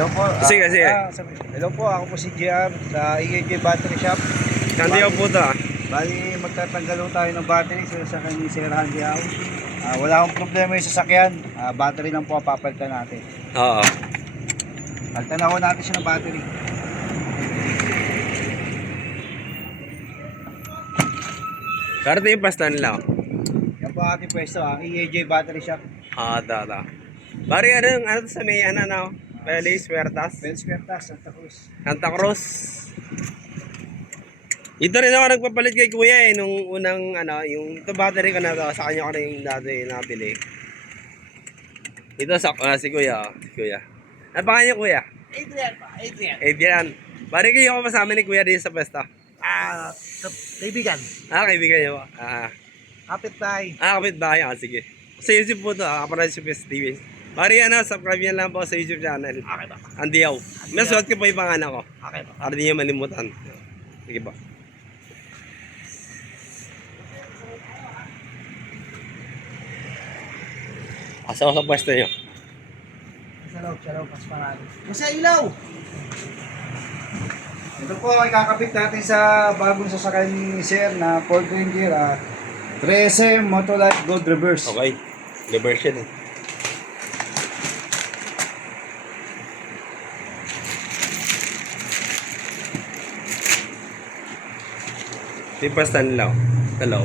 Hello po. Sige, sige. Hello po, ako po si JR sa EAJ Battery Shop. Kandiyaw po to. Bali, magtatanggal ho tayo ng battery sa kanyang Sir Handy House. Wala akong problema yung sasakyan. Battery lang po ang papalitan natin. Oo. Palitan ako natin siya ng battery. Karto yung pasta nila. Yan po ang ating pwesto, EAJ Battery Shop. Da. Bari, ano sa may, ano, Pelis, Huertas, Benz Vertas, Santa Cruz. Santa Cruz. Ito rin ako nagpapalit kay Kuya nung unang, yung ito battery ko na to, sa kanya ko na yung dati nabili. Ito si Kuya, si Kuya. Ano pa kanya Kuya? Adrian pa, Adrian. Adrian. Bari kayo ako kasama ni Kuya dito sa pesta. Kaibigan. Kaibigan niyo po. Kapit tayo. Kapitbahay. Sige. Sa YouTube po to, para sa TV. Bari, subscribe yan lang po sa YouTube channel. Okay ba? Andiyaw. Masuot ko po yung pangalan ko. Okay ba? Para di niyo malimutan. Sige ba? Asa ko sa pwesto niyo. Sa loob, pas parado. Kasi ilaw! Ito po ay kakapit natin sa bagong sasakyan ni Sir na Ford Ranger 13 Motolife Gold Reverse. Okay. Diversion eh. Yung pwesto nila. Hello.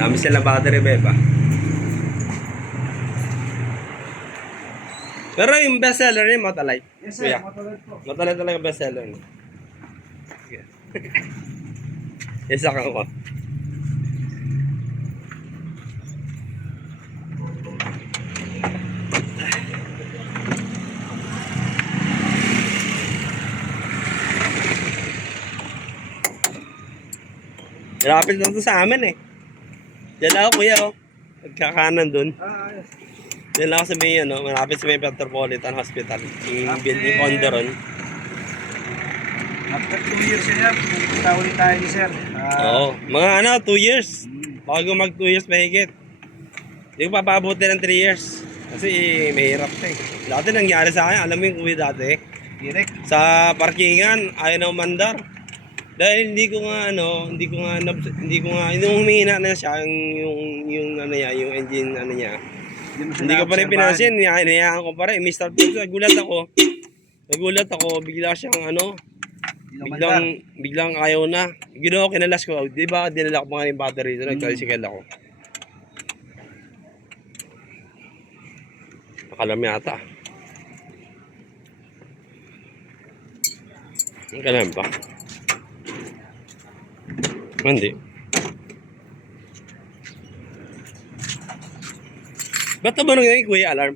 Dami sila battery beba. Pero yung best seller ni Motolife. Yes sir, Kuya. Motolife po. Motolife talaga best seller niya. Isa ka ko. Rapid lang to sa amin eh. Diyan ako kuya oh. Nagkakanan dun. Yes. Diyan lang ako sa may malapit sa may Metropolitan Hospital. Yung building condo ron. After 2 years na yan, pupunta ulit tayo ni Sir. Oo. Mga 2 years. Bago mag 2 years mahigit. Hindi ko papabuti ng 3 years. Kasi mahirap na eh. Dati nangyari sa akin, alam mo yung kuya dati. Direct. Sa parkingan, ayaw na umandar. Dahil hindi ko nga yung humihina na siya yung engine niya. Hindi ko pa rin pinansin, hinayaan ko pa rin. Mr. Pulse, nagulat ako, bigla siyang biglang ayaw na. Ginawa ko, kinalas ko, di ba dinala ko pa nga yung battery doon, nag-tricycle ako. Nakalam yata. Ang kalam pa. Hindi. Ba't naman yung kuya alarm?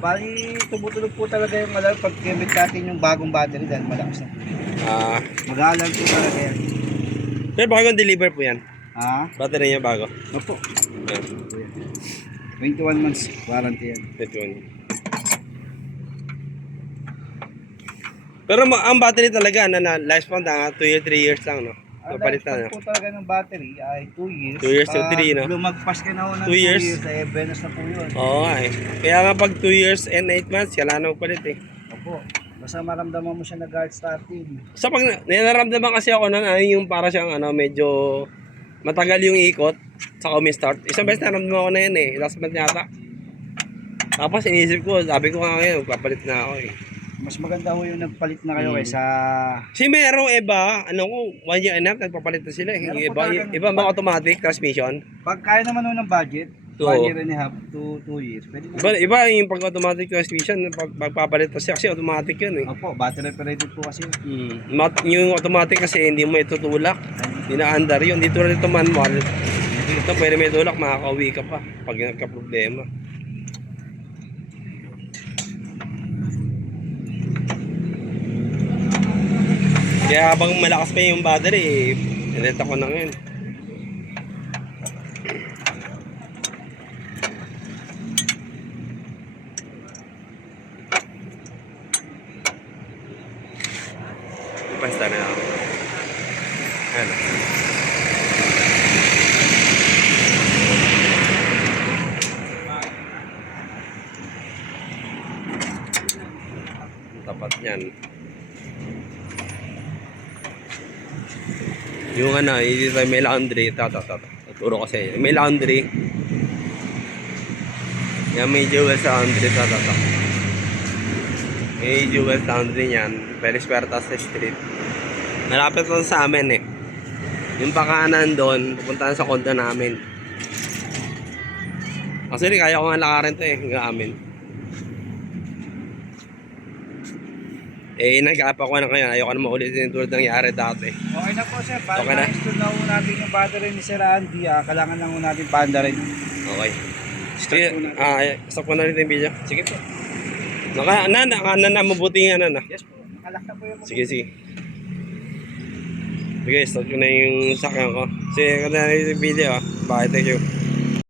Bali, tumutulog po talaga yung alarm pag gamit natin yung bagong battery dahil malakas na. Mag-alarm po talaga yan. Pero bagong deliver po yan. Battery niya bago. Opo. Yan. 21 months warranty yan. 21. Pero ang battery talaga na lifespan na 2 years, 3 years lang, no? Napalitan po talaga ng battery ay 2 years. 2 years to 3, no? Lumagpas ka na ho ng 2 2 years. years, ay bonus na po yun. Oo nga eh. Kaya nga pag 2 years and 8 months, kailangan na magpalit eh. Opo. Basta maramdaman mo siya na guard starting. So pag nararamdaman kasi ako na yung para siyang medyo matagal yung ikot sa umi-start. Isang beses naramdaman ko na yan eh. Last month yata. Tapos inisip ko, sabi ko nga ngayon, magpapalit na ako eh. Mas maganda ho yung nagpalit na kayo kaysa... Si Mero, iba, 1 year and a half, nagpapalit na sila eh. Meron po Iba, talagang- iba mga automatic transmission. Pag kaya naman ho ng budget, Oo. 1 year and a half to 2 years. Pwede na. Iba yung pag automatic transmission, pag magpapalit pa siya kasi automatic yun eh. Opo, battery operated po kasi. Yung automatic kasi hindi mo itutulak. Hindi na under yun. Dito rin ito manual. Ito pwede may tulak, makakauwi ka pa pag nagka-problema. Kaya habang malakas pa yung battery, inenta ko na ngayon. Basta na ako. Ano? tapat niyan. Yung ano, dito may laundry. Tuturo ko sa inyo. May laundry. Yan, may Jewel's Laundry. May Jewel's Laundry niyan. Peris Puertas Street. Malapit lang sa amin eh. Yung pakanan doon, pupuntahan sa condo namin. Kasi kaya ko nga lakarin to eh, hanggang amin. Eh, nag-apa ko na kaya. Ayoko na maulitin yung tulad nangyari dati. Okay na po sir, para Okay na. ma-install na po natin yung battery ni Sir Andy. Kailangan lang po natin paanda rin. Okay. Start Sige, po natin. stop ko na rin yung video. Sige po. Mabuti nga na. Yes po. Nakalak na po yung Sige. Sige, stop ko na yung sakyan ko. Sige, kung na yung video. Bye, thank you.